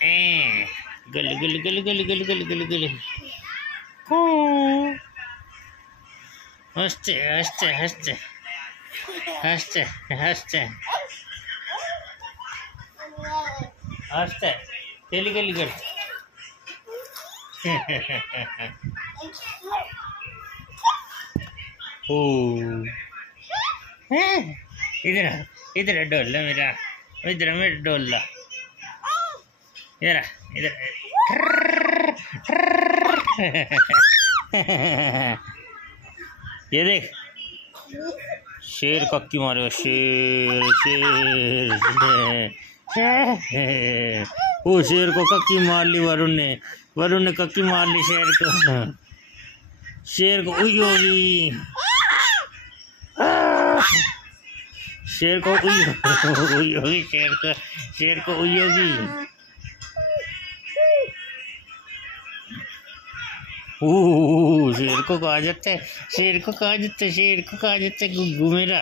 गल गल गल गल गल गल गल गल हंसते हंसते हंसते हंसते हंसते हंसते गली गली कर ओ इधर इधर डोल मेरा इधर मेरा डोल इधर इधर ये देख शेर कक्की मारे शेर शेर वो शेर को कक्की मार ली वरुण ने कक्की मार ली शेर को उई होगी शेर को उई होगी शेर को उई होगी शेर को कहा जाता है गुग्गू मेरा।